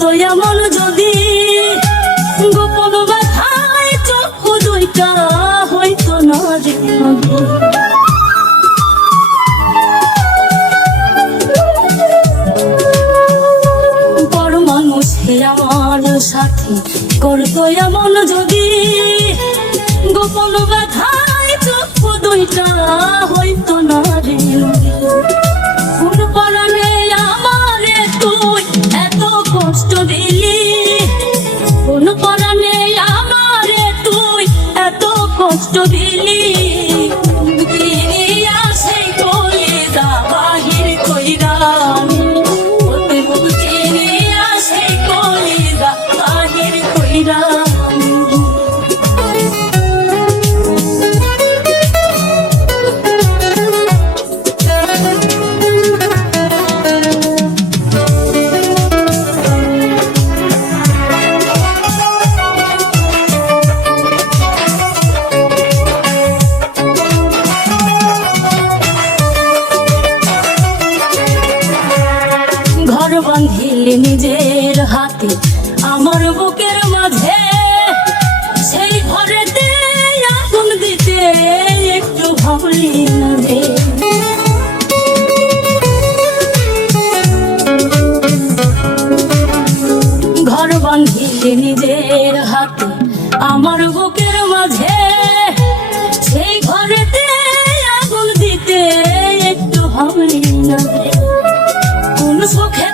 করতো এমন যদি গোপন ব্যথায় চক্ষু দুইটা হইতো না রে নদী। বড় মানুষ আমার সাথে করতো এমন যদি গোপন ব্যথায় চক্ষু দুইটা হইতো না রে নদী। কোন পরাণে আমারে তুই এত কষ্ট দিলি, কোন পরাণে আমারে তুই এত কষ্ট দিলি, সেই কলিজা বাহির কইরা সেই কলিজা বাহির কইরা। ঘর বাঁধিলে নিজের হাতে আমার বুকের মাঝে, সেই ঘরেতে আগুন দিতে একটু ভাবলি না রে। ঘর বাঁধিলে নিজের হাতে আমার বুকের মাঝে, সেই ঘরেতে আগুন দিতে একটু ভাবলি না রে। কোন সুখে